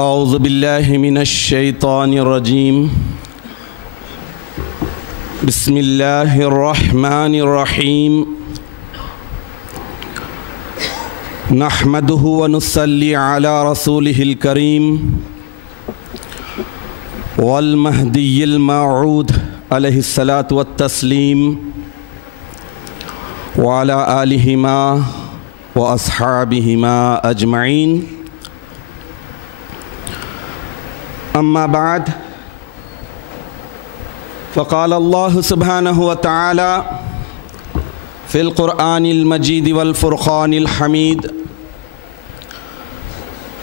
اعوذ باللہ من الشیطان الرجیم بسم اللہ الرحمن الرحیم نحمده ونصلی علی رسولہ الکریم والمہدی الموعود علیہ الصلاۃ والتسلیم وعلی آلہما واصحابہما اجمعین اما بعد فقال اللہ سبحانہ وتعالی فی القرآن المجید والفرقان الحمید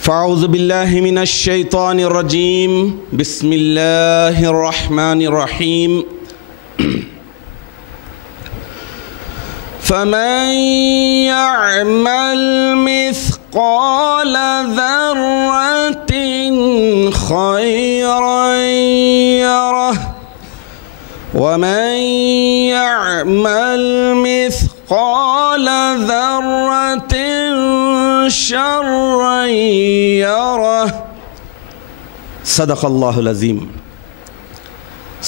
فاعوذ باللہ من الشیطان الرجیم بسم اللہ الرحمن الرحیم فمن يعمل مثقال ذرة خيرا يره ومن يعمل مثقال ذرة شرا يره صدق اللہ العظیم۔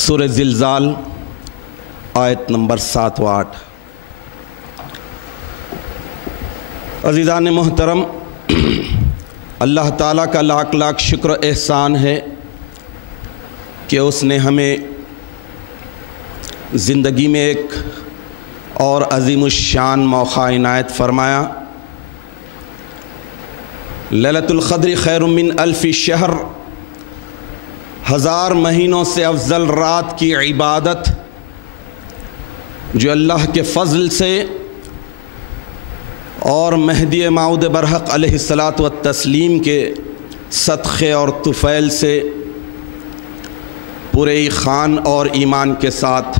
سورہ زلزال آیت نمبر 7 و 8۔ عزیزان محترم، اللہ تعالیٰ کا لاکھ لاکھ شکر و احسان ہے کہ اس نے ہمیں زندگی میں ایک اور عظیم الشان موقع عنایت فرمایا۔ لیلۃ القدر خیر من الف شہر، 1000 مہینوں سے افضل رات کی عبادت جو اللہ کے فضل سے اور مہدی موعود برحق علیہ الصلاۃ والتسلیم کے صدقے اور طفیل سے پورے ایمان اور ایمان کے ساتھ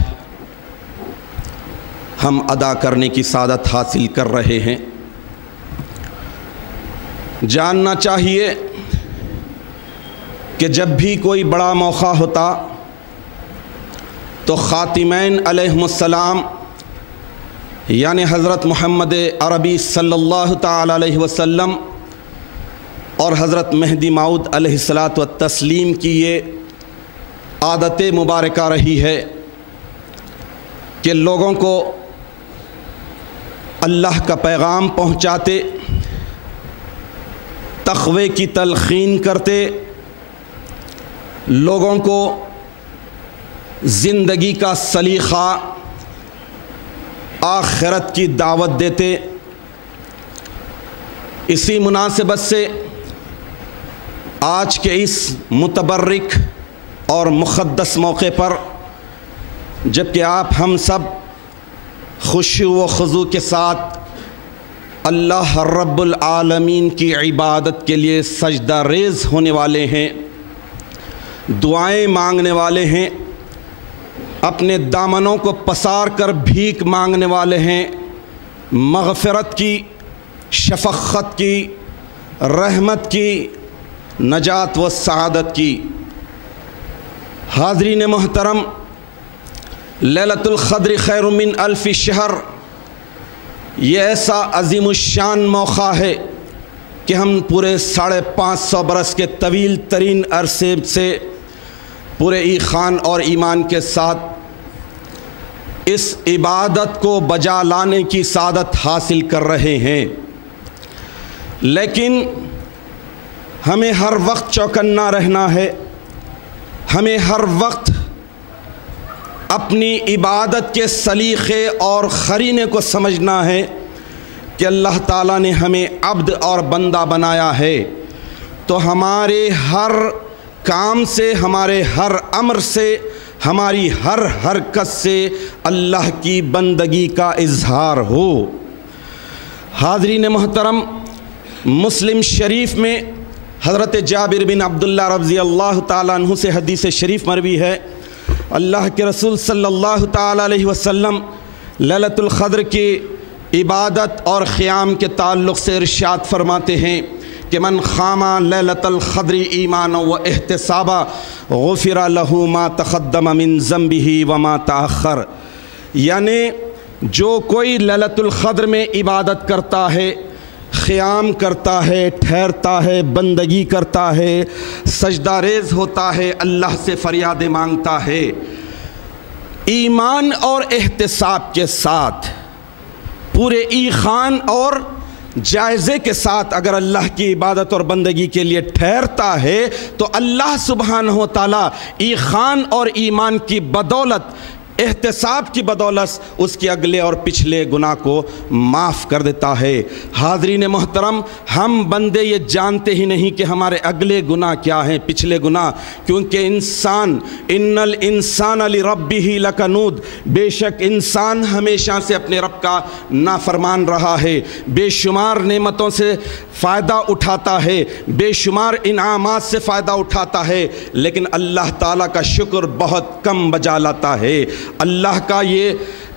ہم ادا کرنے کی سعادت حاصل کر رہے ہیں۔ جاننا چاہیے کہ جب بھی کوئی بڑا موقع ہوتا تو خاتمین علیہم السلام یعنی حضرت محمد عربی صلی اللہ تعالی علیہ وسلم اور حضرت مہدی موعود علیہ الصلاۃ والتسلیم کی یہ عادت مبارکہ رہی ہے کہ لوگوں کو اللہ کا پیغام پہنچاتے، تقوی کی تلقین کرتے، لوگوں کو زندگی کا سلیقہ آخرت کی دعوت دیتے۔ اسی مناسبت سے آج کے اس متبرک اور مقدس موقع پر جبکہ آپ ہم سب خشوع و خضوع کے ساتھ اللہ رب العالمین کی عبادت کے لیے سجدہ ریز ہونے والے ہیں، دعائیں مانگنے والے ہیں، اپنے دامنوں کو پسار کر بھیک مانگنے والے ہیں، مغفرت کی، شفقت کی، رحمت کی، نجات و سعادت کی۔ حاضرین محترم، لیلۃ القدر خیر من الف شہر یہ ایسا عظیم الشان موقع ہے کہ ہم پورے 550 برس کے طویل ترین عرصے سے پورے ایمان اور ایمان کے ساتھ اس عبادت کو بجا لانے کی سعادت حاصل کر رہے ہیں، لیکن ہمیں ہر وقت چوکنا رہنا ہے، ہمیں ہر وقت اپنی عبادت کے سلیقے اور قرینے کو سمجھنا ہے کہ اللہ تعالیٰ نے ہمیں عبد اور بندہ بنایا ہے، تو ہمارے ہر کام سے، ہمارے ہر امر سے، ہماری ہر حرکت سے اللہ کی بندگی کا اظہار ہو۔ حاضرین محترم، مسلم شریف میں حضرت جابر بن عبداللہ رضی اللہ تعالیٰ عنہ سے حدیث شریف مروی ہے، اللہ کے رسول صلی اللہ تعالیٰ علیہ وسلم لیلۃ القدر کی عبادت اور قیام کے تعلق سے ارشاد فرماتے ہیں کہ من قام لیلۃ القدر ایمانا و احتسابا غفر لہ ما تقدم من ذنبہ وما تأخر، یعنی جو کوئی لیلۃ القدر میں عبادت کرتا ہے قیام کرتا ہے، ٹھہرتا ہے، بندگی کرتا ہے، سجدہ ریز ہوتا ہے، اللہ سے فریاد مانگتا ہے، ایمان اور احتساب کے ساتھ، پورے ایخان اور جائزے کے ساتھ اگر اللہ کی عبادت اور بندگی کے لیے ٹھہرتا ہے تو اللہ سبحانہ و تعالیٰ ایخان اور ایمان کی بدولت، احتساب کی بدولت اس کے اگلے اور پچھلے گناہ کو معاف کر دیتا ہے۔ حاضرین محترم، ہم بندے یہ جانتے ہی نہیں کہ ہمارے اگلے گناہ کیا ہیں، پچھلے گناہ، کیونکہ انسان ان الانسان لربہ لکنود، بے شک انسان ہمیشہ سے اپنے رب کا نافرمان رہا ہے، بے شمار نعمتوں سے فائدہ اٹھاتا ہے، بے شمار انعامات سے فائدہ اٹھاتا ہے، لیکن اللہ تعالیٰ کا شکر بہت کم بجا لاتا ہے۔ اللہ کا یہ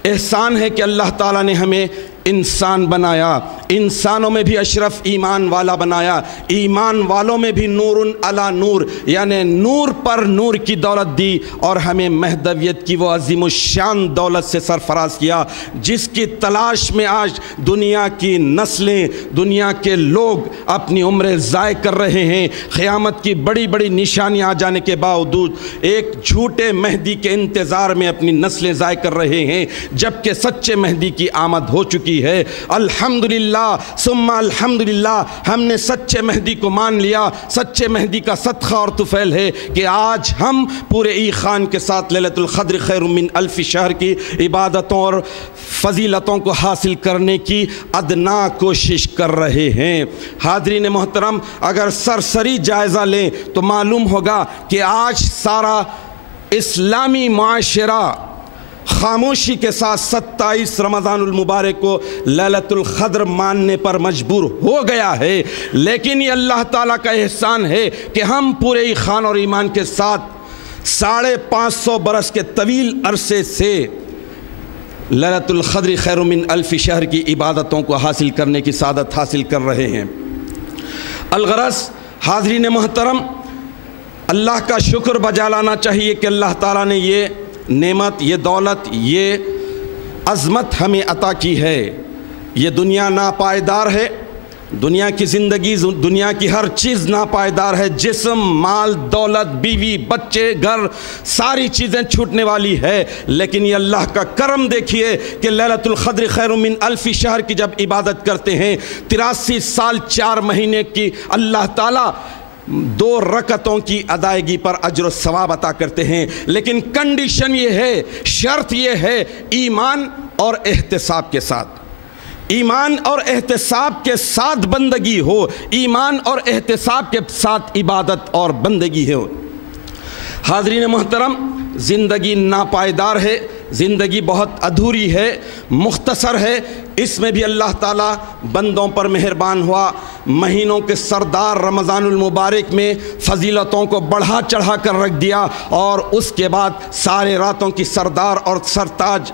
احسان ہے کہ اللہ تعالیٰ نے ہمیں انسان بنایا، انسانوں میں بھی اشرف ایمان والا بنایا، ایمان والوں میں بھی نور علی نور، یعنی نور پر نور کی دولت دی، اور ہمیں مہدویت کی وہ عظیم الشان دولت سے سرفراز کیا جس کی تلاش میں آج دنیا کی نسلیں، دنیا کے لوگ اپنی عمریں ضائع کر رہے ہیں۔ قیامت کی بڑی بڑی نشانیاں آ جانے کے باوجود ایک جھوٹے مہدی کے انتظار میں اپنی نسلیں ضائع کر رہے ہیں، جبکہ سچے مہدی کی آمد ہو چکی ہے۔ الحمدللہ ثم الحمدللہ، ہم نے سچے مہدی کو مان لیا۔ سچے مہدی کا صدقہ اور طفیل ہے کہ آج ہم پورے ایخان کے ساتھ لیلۃ القدر خیر من الف شہر کی عبادتوں اور فضیلتوں کو حاصل کرنے کی ادنا کوشش کر رہے ہیں۔ حاضرین محترم، اگر سرسری جائزہ لیں تو معلوم ہوگا کہ آج سارا اسلامی معاشرہ خاموشی کے ساتھ 27 رمضان المبارک کو لیلۃ القدر ماننے پر مجبور ہو گیا ہے، لیکن یہ اللہ تعالیٰ کا احسان ہے کہ ہم پورے ایخان اور ایمان کے ساتھ 550 برس کے طویل عرصے سے لیلۃ القدر خیر من الف شہر کی عبادتوں کو حاصل کرنے کی سعادت حاصل کر رہے ہیں۔ الغرض حاضرین محترم، اللہ کا شکر بجا لانا چاہیے کہ اللہ تعالیٰ نے یہ نعمت، یہ دولت، یہ عظمت ہمیں عطا کی ہے۔ یہ دنیا ناپائیدار ہے، دنیا کی زندگی، دنیا کی ہر چیز ناپائیدار ہے، جسم، مال، دولت، بیوی، بچے، گھر، ساری چیزیں چھوٹنے والی ہے، لیکن یہ اللہ کا کرم دیکھیے کہ لیلۃ القدر خیر من الف شہر کی جب عبادت کرتے ہیں 83 سال 4 مہینے کی اللہ تعالیٰ 2 رکعتوں کی ادائیگی پر اجر و ثواب عطا کرتے ہیں، لیکن کنڈیشن یہ ہے، شرط یہ ہے، ایمان اور احتساب کے ساتھ، ایمان اور احتساب کے ساتھ بندگی ہو، ایمان اور احتساب کے ساتھ عبادت اور بندگی ہو۔ حاضرین محترم، زندگی ناپائیدار ہے، زندگی بہت ادھوری ہے، مختصر ہے، اس میں بھی اللہ تعالیٰ بندوں پر مہربان ہوا۔ مہینوں کے سردار رمضان المبارک میں فضیلتوں کو بڑھا چڑھا کر رکھ دیا، اور اس کے بعد سارے راتوں کی سردار اور سرتاج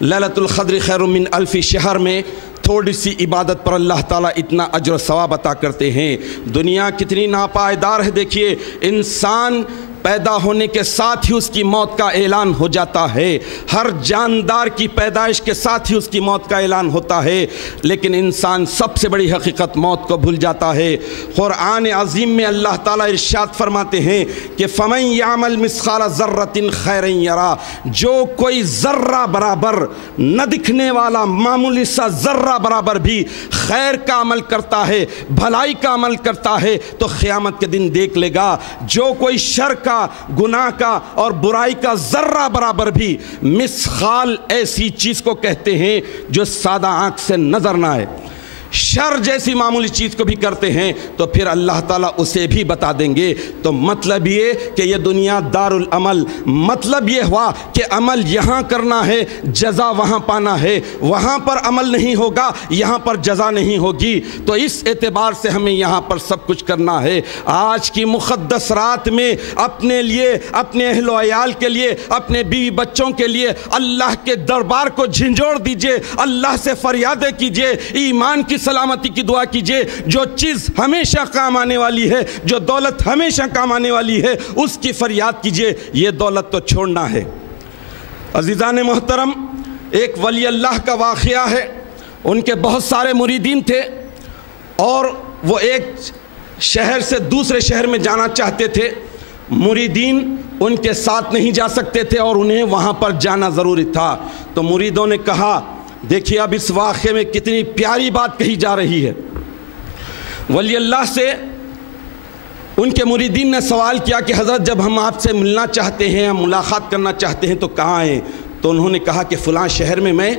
لیلۃ القدر خیر من الف شہر میں تھوڑی سی عبادت پر اللہ تعالیٰ اتنا اجر و ثواب عطا کرتے ہیں۔ دنیا کتنی ناپائیدار ہے، دیکھیے، انسان پیدا ہونے کے ساتھ ہی اس کی موت کا اعلان ہو جاتا ہے، ہر جاندار کی پیدائش کے ساتھ ہی اس کی موت کا اعلان ہوتا ہے، لیکن انسان سب سے بڑی حقیقت موت کو بھول جاتا ہے۔ قرآن عظیم میں اللہ تعالیٰ ارشاد فرماتے ہیں کہ فَمَن يَعْمَلْ مِثْقَالَ ذَرَّةٍ خَيْرًا يَرَهُ، جو کوئی ذرہ برابر نہ دکھنے والا معمولی سا ذرہ برابر بھی خیر کا عمل کرتا ہے، بھلائی کا عمل کرتا ہے، تو قیامت کے دن دیکھ لے گا۔ جو کوئی شر کا، گناہ کا اور برائی کا ذرہ برابر بھی، مثقال ایسی چیز کو کہتے ہیں جو سادہ آنکھ سے نظر نہ آئے، شر جیسی معمولی چیز کو بھی کرتے ہیں تو پھر اللہ تعالیٰ اسے بھی بتا دیں گے۔ تو مطلب یہ کہ یہ دنیا دار العمل، مطلب یہ ہوا کہ عمل یہاں کرنا ہے، جزا وہاں پانا ہے، وہاں پر عمل نہیں ہوگا، یہاں پر جزا نہیں ہوگی۔ تو اس اعتبار سے ہمیں یہاں پر سب کچھ کرنا ہے۔ آج کی مقدس رات میں اپنے لیے، اپنے اہل و عیال کے لیے، اپنے بیوی بچوں کے لیے اللہ کے دربار کو جھنجھوڑ دیجئے، اللہ سے فریادیں کیجئے، ایمان کی سلامتی کی دعا کیجئے۔ جو چیز ہمیشہ کام آنے والی ہے، جو دولت ہمیشہ کام آنے والی ہے، اس کی فریاد کیجئے۔ یہ دولت تو چھوڑنا ہے۔ عزیزان محترم، ایک ولی اللہ کا واقعہ ہے، ان کے بہت سارے مریدین تھے، اور وہ ایک شہر سے دوسرے شہر میں جانا چاہتے تھے، مریدین ان کے ساتھ نہیں جا سکتے تھے اور انہیں وہاں پر جانا ضروری تھا۔ تو مریدوں نے کہا، دیکھیے اب اس واقعے میں کتنی پیاری بات کہی جا رہی ہے۔ ولی اللہ سے ان کے مریدین نے سوال کیا کہ حضرت جب ہم آپ سے ملنا چاہتے ہیں، ہم ملاقات کرنا چاہتے ہیں تو کہاں آئیں؟ تو انہوں نے کہا کہ فلاں شہر میں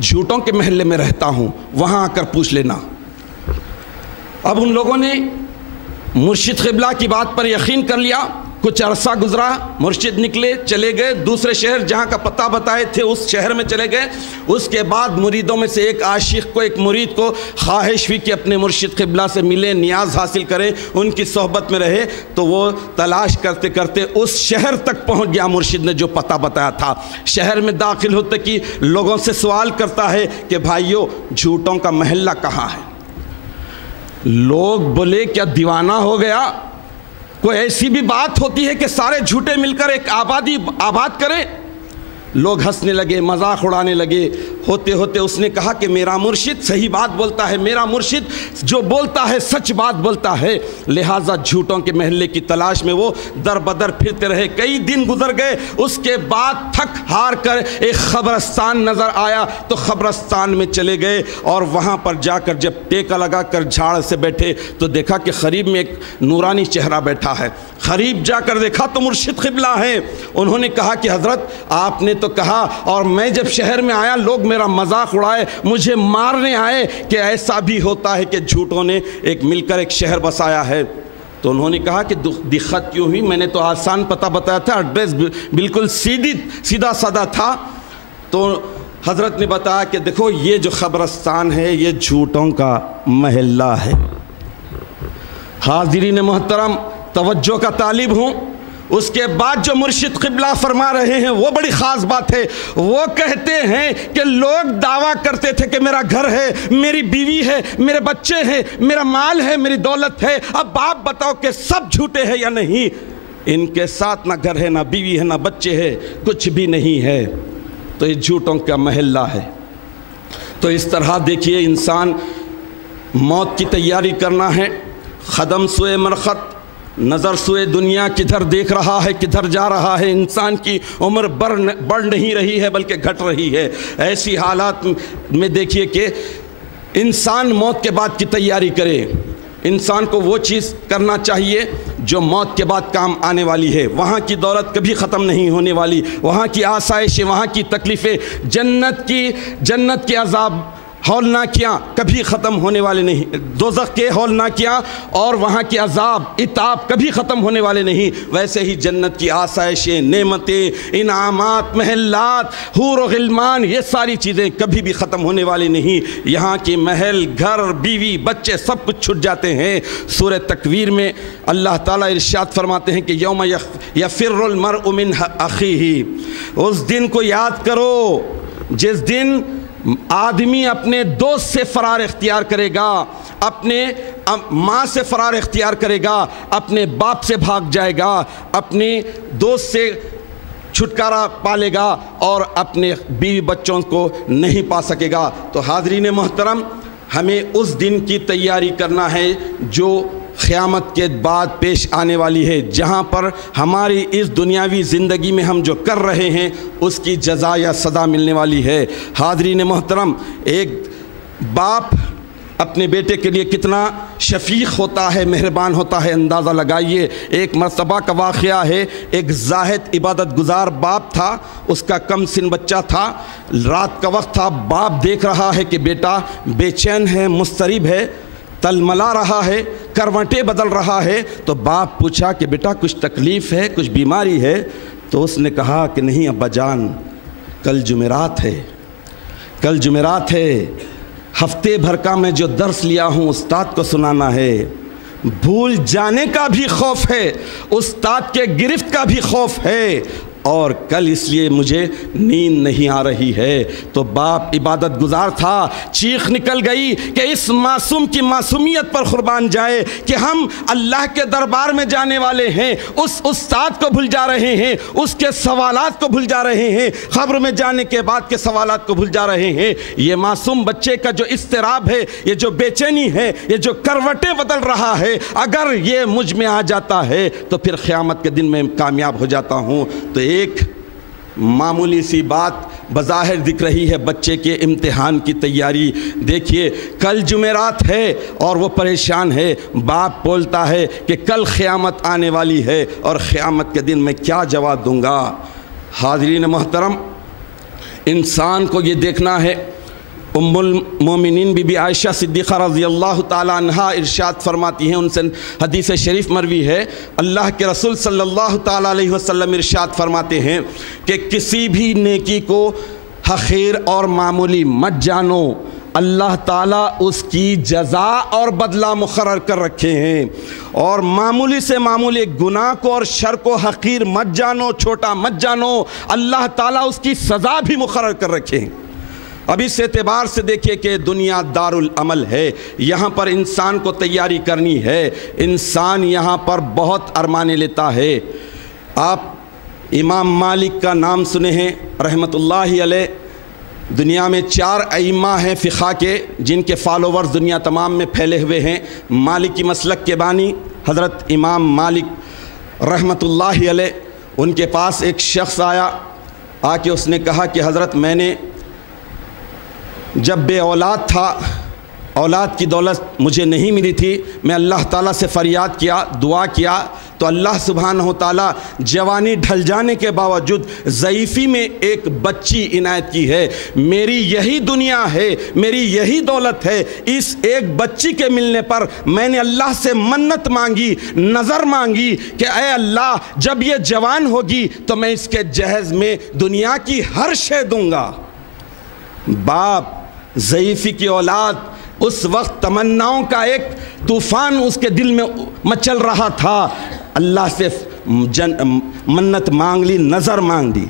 جھوٹوں کے محلے میں رہتا ہوں، وہاں آ کر پوچھ لینا۔ اب ان لوگوں نے مرشد قبلہ کی بات پر یقین کر لیا۔ کچھ عرصہ گزرا، مرشد نکلے، چلے گئے دوسرے شہر، جہاں کا پتہ بتائے تھے اس شہر میں چلے گئے۔ اس کے بعد مریدوں میں سے ایک عاشق کو، ایک مرید کو خواہش ہوئی کہ اپنے مرشد قبلہ سے ملے، نیاز حاصل کرے، ان کی صحبت میں رہے۔ تو وہ تلاش کرتے کرتے اس شہر تک پہنچ گیا مرشد نے جو پتہ بتایا تھا۔ شہر میں داخل ہوتے کہ لوگوں سے سوال کرتا ہے کہ بھائیو جھوٹوں کا محلہ کہاں ہے؟ لوگ بولے کیا دیوانہ ہو گیا؟ کوئی ایسی بھی بات ہوتی ہے کہ سارے جھوٹے مل کر ایک آبادی آباد کریں؟ لوگ ہنسنے لگے، مذاق اڑانے لگے۔ ہوتے ہوتے اس نے کہا کہ میرا مرشد صحیح بات بولتا ہے، میرا مرشد جو بولتا ہے سچ بات بولتا ہے، لہٰذا جھوٹوں کے محلے کی تلاش میں وہ در بدر پھرتے رہے۔ کئی دن گزر گئے، اس کے بعد تھک ہار کر ایک قبرستان نظر آیا تو قبرستان میں چلے گئے، اور وہاں پر جا کر جب ٹیکا لگا کر جھاڑ سے بیٹھے تو دیکھا کہ قریب میں ایک نورانی چہرہ بیٹھا ہے۔ قریب جا کر دیکھا تو مرشد قبلہ ہیں۔ انہوں نے کہا کہ حضرت آپ نے تو کہا، اور میں جب شہر میں آیا لوگ میرا مذاق اڑائے، مجھے مارنے آئے کہ ایسا بھی ہوتا ہے کہ جھوٹوں نے ایک مل کر ایک شہر بسایا ہے۔ تو انہوں نے کہا کہ دقت کیوں ہوئی؟ میں نے تو آسان پتہ بتایا تھا، ایڈریس بالکل سیدھا سادہ تھا۔ تو حضرت نے بتایا کہ دیکھو یہ جو قبرستان ہے یہ جھوٹوں کا محلہ ہے۔ حاضرین محترم، توجہ کا طالب ہوں۔ اس کے بعد جو مرشد قبلہ فرما رہے ہیں وہ بڑی خاص بات ہے۔ وہ کہتے ہیں کہ لوگ دعویٰ کرتے تھے کہ میرا گھر ہے، میری بیوی ہے، میرے بچے ہیں، میرا مال ہے، میری دولت ہے، اب آپ بتاؤ کہ سب جھوٹے ہیں یا نہیں؟ ان کے ساتھ نہ گھر ہے، نہ بیوی ہے، نہ بچے ہے، کچھ بھی نہیں ہے۔ تو یہ جھوٹوں کا محلہ ہے۔ تو اس طرح دیکھیے انسان موت کی تیاری کرنا ہے، قدم سوئے مرخت، نظر سوئے دنیا، کدھر دیکھ رہا ہے کدھر جا رہا ہے۔ انسان کی عمر بڑھ نہیں رہی ہے بلکہ گھٹ رہی ہے۔ ایسی حالات میں دیکھیے کہ انسان موت کے بعد کی تیاری کرے۔ انسان کو وہ چیز کرنا چاہیے جو موت کے بعد کام آنے والی ہے۔ وہاں کی دولت کبھی ختم نہیں ہونے والی، وہاں کی آسائشیں، وہاں کی تکلیفیں، جنت کے عذاب، ہولناکیاں کبھی ختم ہونے والے نہیں، دوزخ کے ہولناکیاں اور وہاں کی عذاب عتاب کبھی ختم ہونے والے نہیں۔ ویسے ہی جنت کی آسائشیں، نعمتیں، انعامات، محلات، حور و غلمان، یہ ساری چیزیں کبھی بھی ختم ہونے والی نہیں۔ یہاں کی محل، گھر، بیوی، بچے سب کچھ چھٹ جاتے ہیں۔ سورہ تکویر میں اللہ تعالیٰ ارشاد فرماتے ہیں کہ یوم یفر المرء من اخیہ، اس دن کو یاد کرو جس دن آدمی اپنے دوست سے فرار اختیار کرے گا، اپنے ماں سے فرار اختیار کرے گا، اپنے باپ سے بھاگ جائے گا، اپنے دوست سے چھٹکارا پالے گا اور اپنے بیوی بچوں کو نہیں پا سکے گا۔ تو حاضرین محترم، ہمیں اس دن کی تیاری کرنا ہے جو قیامت کے بعد پیش آنے والی ہے، جہاں پر ہماری اس دنیاوی زندگی میں ہم جو کر رہے ہیں اس کی جزا یا سزا ملنے والی ہے۔ حاضرین محترم، ایک باپ اپنے بیٹے کے لیے کتنا شفیق ہوتا ہے، مہربان ہوتا ہے، اندازہ لگائیے۔ ایک مرتبہ کا واقعہ ہے، ایک زاہد عبادت گزار باپ تھا، اس کا کم سن بچہ تھا، رات کا وقت تھا، باپ دیکھ رہا ہے کہ بیٹا بے چین ہے، مضطرب ہے، تلملا رہا ہے، کروٹیں بدل رہا ہے۔ تو باپ پوچھا کہ بیٹا کچھ تکلیف ہے، کچھ بیماری ہے؟ تو اس نے کہا کہ نہیں ابا جان، کل جمعرات ہے، ہفتے بھر کا میں جو درس لیا ہوں استاد کو سنانا ہے، بھول جانے کا بھی خوف ہے، استاد کے گرفت کا بھی خوف ہے، اور کل اس لیے مجھے نیند نہیں آ رہی ہے۔ تو باپ عبادت گزار تھا، چیخ نکل گئی کہ اس معصوم کی معصومیت پر قربان جائے کہ ہم اللہ کے دربار میں جانے والے ہیں، اس استاد کو بھول جا رہے ہیں، اس کے سوالات کو بھول جا رہے ہیں، قبر میں جانے کے بعد کے سوالات کو بھول جا رہے ہیں۔ یہ معصوم بچے کا جو اضطراب ہے، یہ جو بے چینی ہے، یہ جو کروٹیں بدل رہا ہے، اگر یہ مجھ میں آ جاتا ہے تو پھر قیامت کے دن میں کامیاب ہو جاتا ہوں۔ تو ایک معمولی سی بات بظاہر دکھ رہی ہے بچے کے امتحان کی تیاری۔ دیکھیے کل جمعرات ہے اور وہ پریشان ہے، باپ بولتا ہے کہ کل قیامت آنے والی ہے اور قیامت کے دن میں کیا جواب دوں گا۔ حاضرین محترم، انسان کو یہ دیکھنا ہے۔ ام المومنین بی بی عائشہ صدیقہ رضی اللہ تعالی عنہا ارشاد فرماتی ہیں، ان سے حدیث شریف مروی ہے، اللہ کے رسول صلی اللہ تعالی علیہ وسلم ارشاد فرماتے ہیں کہ کسی بھی نیکی کو حقیر اور معمولی مت جانو، اللہ تعالیٰ اس کی جزا اور بدلہ مقرر کر رکھے ہیں۔ اور معمولی سے معمولی گناہ کو اور شر کو حقیر مت جانو، چھوٹا مت جانو، اللہ تعالیٰ اس کی سزا بھی مقرر کر رکھے ہیں۔ اب اس اعتبار سے دیکھیے کہ دنیا دار العمل ہے، یہاں پر انسان کو تیاری کرنی ہے، انسان یہاں پر بہت ارمانے لیتا ہے۔ آپ امام مالک کا نام سنے ہیں رحمۃ اللہ علیہ، دنیا میں 4 ائمہ ہیں فقہ کے جن کے فالوورز دنیا تمام میں پھیلے ہوئے ہیں۔ مالکی مسلک کے بانی حضرت امام مالک رحمۃ اللہ علیہ، ان کے پاس ایک شخص آیا، آ کے اس نے کہا کہ حضرت میں نے جب بے اولاد تھا، اولاد کی دولت مجھے نہیں ملی تھی، میں اللہ تعالیٰ سے فریاد کیا، دعا کیا، تو اللہ سبحانہ و تعالیٰ جوانی ڈھل جانے کے باوجود ضعیفی میں ایک بچی عنایت کی ہے۔ میری یہی دنیا ہے، میری یہی دولت ہے، اس ایک بچی کے ملنے پر میں نے اللہ سے منت مانگی، نظر مانگی کہ اے اللہ جب یہ جوان ہوگی تو میں اس کے جہیز میں دنیا کی ہر شے دوں گا۔ باپ ضعیفی کی اولاد، اس وقت تمناؤں کا ایک طوفان اس کے دل میں مچل رہا تھا، اللہ سے منت مانگ لی، نظر مانگ دی۔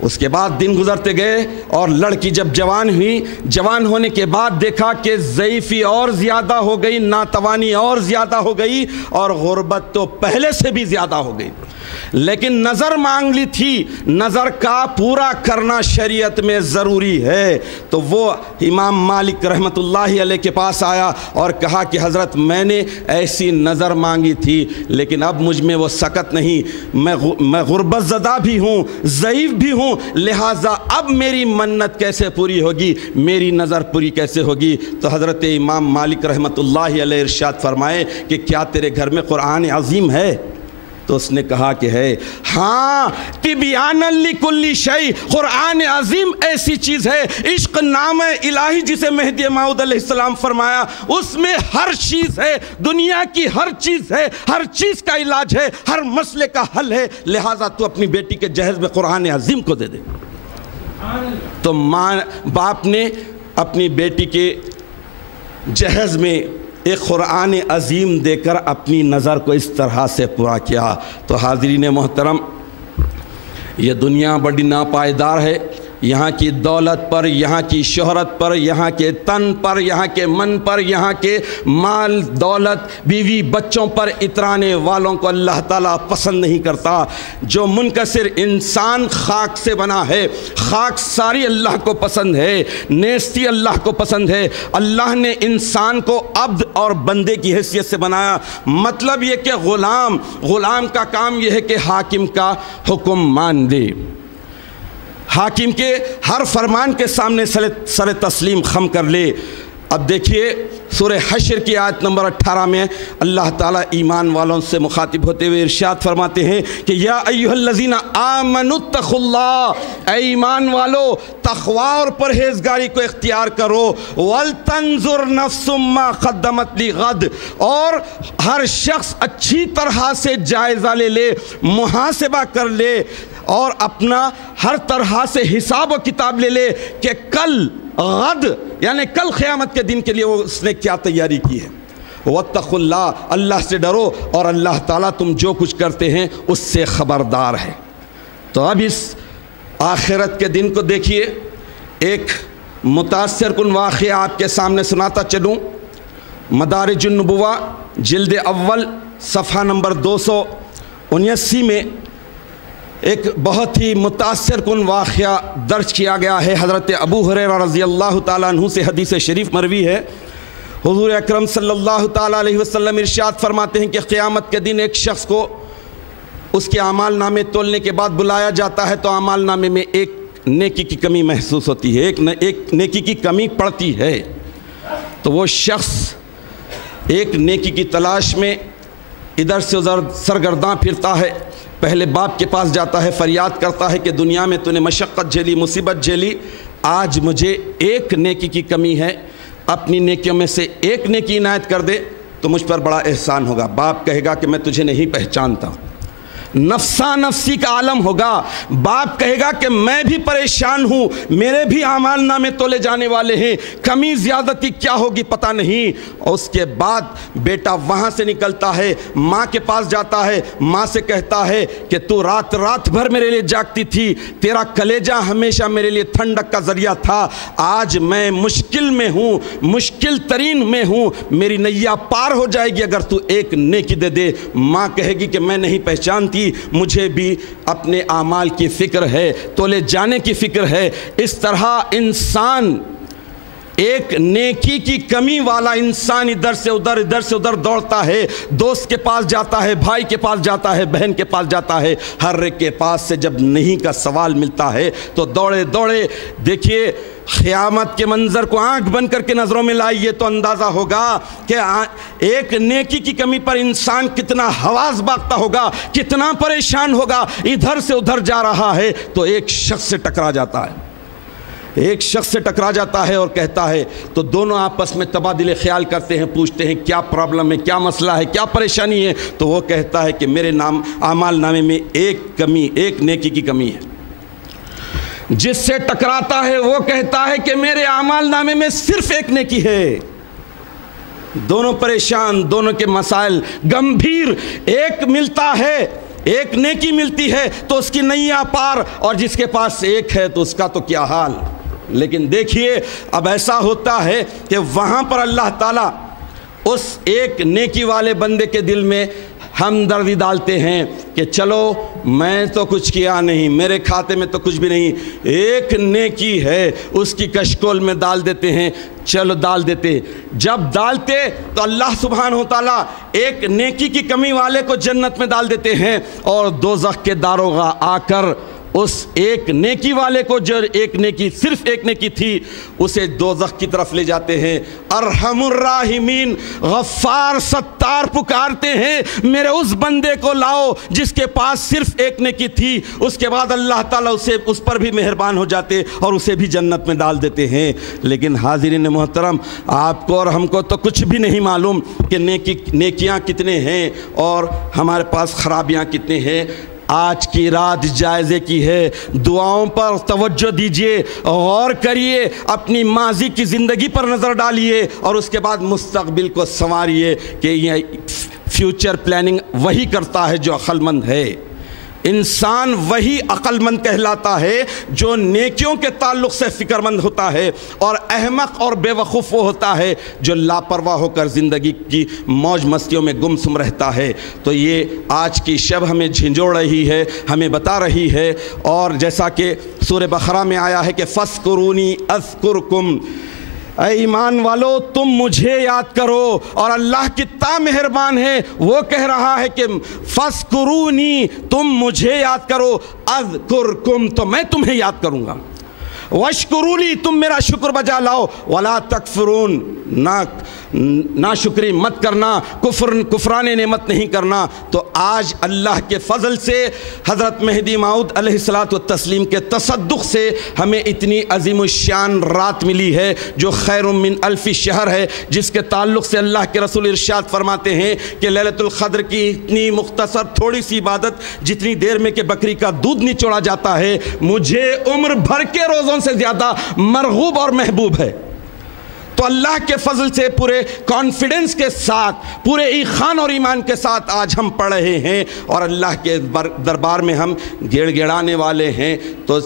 اس کے بعد دن گزرتے گئے اور لڑکی جب جوان ہوئی، جوان ہونے کے بعد دیکھا کہ ضعیفی اور زیادہ ہو گئی، ناتوانی اور زیادہ ہو گئی، اور غربت تو پہلے سے بھی زیادہ ہو گئی، لیکن نظر مانگ لی تھی، نظر کا پورا کرنا شریعت میں ضروری ہے۔ تو وہ امام مالک رحمۃ اللہ علیہ کے پاس آیا اور کہا کہ حضرت میں نے ایسی نظر مانگی تھی لیکن اب مجھ میں وہ سکت نہیں، میں غربت زدہ بھی ہوں، ضعیف بھی ہوں، لہٰذا اب میری منت کیسے پوری ہوگی، میری نظر پوری کیسے ہوگی؟ تو حضرت امام مالک رحمۃ اللہ علیہ ارشاد فرمائے کہ کیا تیرے گھر میں قرآن عظیم ہے؟ تو اس نے کہا کہ ہے۔ ہاں، تبیانا لکل شیء، قرآن عظیم ایسی چیز ہے، عشق نام الہی جسے مہدی موعود علیہ السلام فرمایا، اس میں ہر چیز ہے، دنیا کی ہر چیز ہے، ہر چیز کا علاج ہے، ہر مسئلے کا حل ہے، لہٰذا تو اپنی بیٹی کے جہیز میں قرآن عظیم کو دے دے۔ تو باپ نے اپنی بیٹی کے جہیز میں ایک قرآن عظیم دے کر اپنی نظر کو اس طرح سے پورا کیا۔ تو حاضرین محترم، یہ دنیا بڑی ناپائیدار ہے، یہاں کی دولت پر، یہاں کی شہرت پر، یہاں کے تن پر، یہاں کے من پر، یہاں کے مال دولت بیوی بچوں پر اترانے والوں کو اللہ تعالیٰ پسند نہیں کرتا۔ جو منکسر انسان خاک سے بنا ہے، خاک ساری اللہ کو پسند ہے، نیستی اللہ کو پسند ہے۔ اللہ نے انسان کو عبد اور بندے کی حیثیت سے بنایا، مطلب یہ کہ غلام کا کام یہ ہے کہ حاکم کا حکم مان دے، حاکم کے ہر فرمان کے سامنے سر تسلیم خم کر لے۔ اب دیکھیے سورہ حشر کی آیت نمبر 18 میں اللہ تعالیٰ ایمان والوں سے مخاطب ہوتے ہوئے ارشاد فرماتے ہیں کہ یا ایھا الذین آمنوا اتقوا اللہ، اے ایمان والو تقوی اور پرہیزگاری کو اختیار کرو، ولتنظر نفس ما قدمت لغد، اور ہر شخص اچھی طرح سے جائزہ لے لے، محاسبہ کر لے اور اپنا ہر طرح سے حساب و کتاب لے لے کہ کل غد یعنی کل قیامت کے دن کے لیے وہ اس نے کیا تیاری کی ہے۔ واتقوا اللہ، اللہ سے ڈرو اور اللہ تعالیٰ تم جو کچھ کرتے ہیں اس سے خبردار ہے۔ تو اب اس آخرت کے دن کو دیکھیے، ایک متاثر کن واقعہ آپ کے سامنے سناتا چلوں۔ مدارج النبوہ جلد اول صفحہ نمبر 279 میں ایک بہت ہی متاثر کن واقعہ درج کیا گیا ہے۔ حضرت ابو ہریرہ رضی اللہ تعالیٰ عنہ سے حدیث شریف مروی ہے۔ حضور اکرم صلی اللہ تعالیٰ علیہ وسلم ارشاد فرماتے ہیں کہ قیامت کے دن ایک شخص کو اس کے اعمال نامے تولنے کے بعد بلایا جاتا ہے تو اعمال نامے میں ایک نیکی کی کمی محسوس ہوتی ہے، ایک نیکی کی کمی پڑتی ہے۔ تو وہ شخص ایک نیکی کی تلاش میں ادھر سے ادھر سرگرداں پھرتا ہے، پہلے باپ کے پاس جاتا ہے، فریاد کرتا ہے کہ دنیا میں تو نے مشقت جھیلی، مصیبت جھیلی، آج مجھے ایک نیکی کی کمی ہے، اپنی نیکیوں میں سے ایک نیکی عنایت کر دے تو مجھ پر بڑا احسان ہوگا۔ باپ کہے گا کہ میں تجھے نہیں پہچانتا، نفسا نفسی کا عالم ہوگا۔ باپ کہے گا کہ میں بھی پریشان ہوں، میرے بھی اعمال نامے تولے جانے والے ہیں، کمی زیادتی کیا ہوگی پتہ نہیں۔ اور اس کے بعد بیٹا وہاں سے نکلتا ہے، ماں کے پاس جاتا ہے، ماں سے کہتا ہے کہ تو رات رات بھر میرے لیے جاگتی تھی، تیرا کلیجہ ہمیشہ میرے لیے ٹھنڈک کا ذریعہ تھا، آج میں مشکل میں ہوں، مشکل ترین میں ہوں، میری نیا پار ہو جائے گی اگر تو ایک نیکی دے دے۔ ماں کہے گی کہ میں نہیں پہچانتی، مجھے بھی اپنے اعمال کی فکر ہے، تولے جانے کی فکر ہے۔ اس طرح انسان، ایک نیکی کی کمی والا انسان ادھر سے ادھر دوڑتا ہے، دوست کے پاس جاتا ہے، بھائی کے پاس جاتا ہے، بہن کے پاس جاتا ہے، ہر ایک کے پاس سے جب نہیں کا سوال ملتا ہے تو دوڑے دوڑے دیکھیے قیامت کے منظر کو آنکھ بند کر کے نظروں میں لائیے تو اندازہ ہوگا کہ ایک نیکی کی کمی پر انسان کتنا حواس باختہ ہوگا، کتنا پریشان ہوگا، ادھر سے ادھر جا رہا ہے تو ایک شخص سے ٹکرا جاتا ہے، ایک شخص سے ٹکرا جاتا ہے اور کہتا ہے، تو دونوں آپس میں تبادلہ خیال کرتے ہیں، پوچھتے ہیں کیا پرابلم ہے، کیا مسئلہ ہے، کیا پریشانی ہے؟ تو وہ کہتا ہے کہ میرے اعمال نامے میں ایک نیکی کی کمی ہے۔ جس سے ٹکراتا ہے وہ کہتا ہے کہ میرے اعمال نامے میں صرف ایک نیکی ہے۔ دونوں پریشان، دونوں کے مسائل گمبھیر، ایک ملتا ہے، ایک نیکی ملتی ہے تو اس کی نیا پار، اور جس کے پاس ایک ہے تو اس کا تو کیا حال۔ لیکن دیکھیے اب ایسا ہوتا ہے کہ وہاں پر اللہ تعالیٰ اس ایک نیکی والے بندے کے دل میں ہمدردی ڈالتے ہیں کہ چلو میں تو کچھ کیا نہیں، میرے کھاتے میں تو کچھ بھی نہیں، ایک نیکی ہے، اس کی کشکول میں ڈال دیتے ہیں، چلو ڈال دیتے۔ جب ڈالتے تو اللہ سبحانہ و تعالیٰ ایک نیکی کی کمی والے کو جنت میں ڈال دیتے ہیں، اور دوزخ کے داروغہ آ کر اس ایک نیکی والے کو، جو صرف ایک نیکی تھی، اسے دوزخ کی طرف لے جاتے ہیں۔ ارحم الراحمین غفار ستار پکارتے ہیں میرے اس بندے کو لاؤ جس کے پاس صرف ایک نیکی تھی۔ اس کے بعد اللہ تعالیٰ اس پر بھی مہربان ہو جاتے اور اسے بھی جنت میں ڈال دیتے ہیں۔ لیکن حاضرین محترم، آپ کو اور ہم کو تو کچھ بھی نہیں معلوم کہ نیکیاں کتنے ہیں اور ہمارے پاس خرابیاں کتنے ہیں۔ آج کی رات جائزے کی ہے، دعاؤں پر توجہ دیجئے، غور کریے، اپنی ماضی کی زندگی پر نظر ڈالیے اور اس کے بعد مستقبل کو سنواریے کہ یہ فیوچر پلاننگ وہی کرتا ہے جو عقل مند ہے۔ انسان وہی عقل مند کہلاتا ہے جو نیکیوں کے تعلق سے فکر مند ہوتا ہے، اور احمق اور بے وقوف وہ ہوتا ہے جو لاپرواہ ہو کر زندگی کی موج مستیوں میں گمسم رہتا ہے۔ تو یہ آج کی شب ہمیں جھنجھوڑ رہی ہے، ہمیں بتا رہی ہے، اور جیسا کہ سورہ بقرہ میں آیا ہے کہ فَاذْكُرُونِي أَذْكُرْكُمْ، اے ایمان والو تم مجھے یاد کرو۔ اور اللہ کتنا مہربان ہے، وہ کہہ رہا ہے کہ فَاذْكُرُونِي، تم مجھے یاد کرو، اذکرکم، تو میں تمہیں یاد کروں گا، واشکروا لی، تم میرا شکر بجا لاؤ، ولا تکفرون، نا شکری مت کرنا، کفران نعمت نہیں کرنا۔ تو آج اللہ کے فضل سے حضرت مہدی موعود علیہ السلام کے تصدق سے ہمیں اتنی عظیم الشان رات ملی ہے جو خیر من الف شہر ہے، جس کے تعلق سے اللہ کے رسول ارشاد فرماتے ہیں کہ لیلۃ القدر کی اتنی مختصر تھوڑی سی عبادت جتنی دیر میں کہ بکری کا دودھ نچوڑا جاتا ہے، مجھے عمر بھر کے روزوں سے زیادہ مرغوب اور محبوب ہے۔ تو اللہ کے فضل سے پورے کانفیڈنس کے ساتھ، پورے ایمان اور ایمان کے ساتھ آج ہم پڑھ رہے ہیں اور اللہ کے دربار میں ہم گڑ گڑانے والے ہیں۔ تو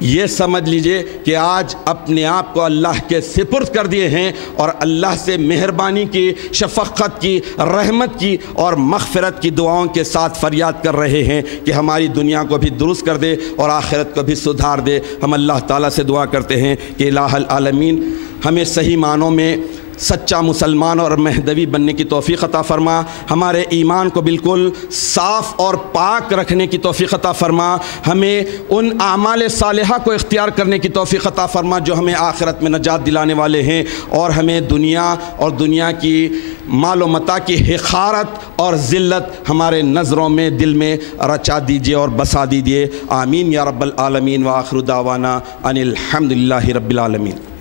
یہ سمجھ لیجئے کہ آج اپنے آپ کو اللہ کے سپرد کر دیے ہیں اور اللہ سے مہربانی کی، شفقت کی، رحمت کی اور مغفرت کی دعاؤں کے ساتھ فریاد کر رہے ہیں کہ ہماری دنیا کو بھی درست کر دے اور آخرت کو بھی سدھار دے۔ ہم اللہ تعالیٰ سے دعا کرتے ہیں کہ الہ العالمین ہمیں صحیح معنوں میں سچا مسلمان اور مہدوی بننے کی توفیق عطا فرما، ہمارے ایمان کو بالکل صاف اور پاک رکھنے کی توفیق عطا فرما، ہمیں ان اعمال صالحہ کو اختیار کرنے کی توفیق عطا فرما جو ہمیں آخرت میں نجات دلانے والے ہیں، اور ہمیں دنیا اور دنیا کی مال و متاع کی حقارت اور ذلت ہمارے نظروں میں، دل میں رچا دیجئے اور بسا دیجئے۔ آمین یا رب العالمین، وآخر دعوانا ان الحمدللہ رب العالمین۔